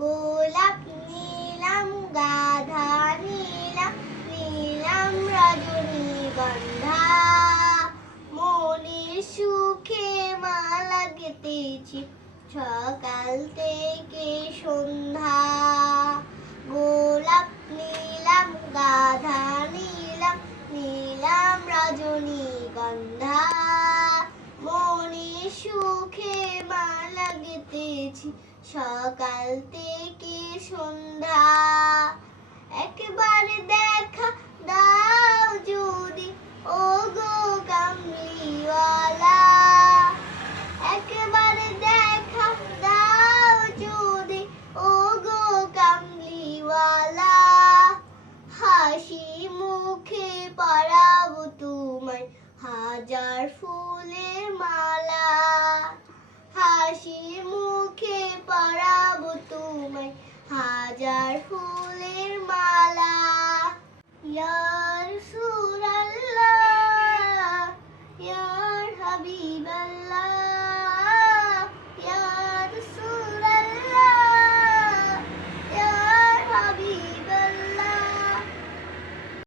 গোলাপ নীলাম গাধা নীলাম নীলাম রজনীগন্ধা মনের সুখে মালা গেঁথেছি সকাল থেকে সন্ধ্যা গোলাপ নীলাম গাধা নীলাম নীলাম রজনীগন্ধা মনের সুখে মালা গেঁথেছি সকাল থেকে সন্ধ্যা একবারে দেখা দাও যদি ওগো কামলিওয়ালা একবারে দেখা দাও যদি ওগো কামলিওয়ালা হাসি মুখে পরাবো তোমায় হাজার ফুলের মালা হাসি মুখে পরাবো তোমায় হাজার ফুলের মালা ইয়া রাসূলুল্লাহ ইয়া হাবিবাল্লাহ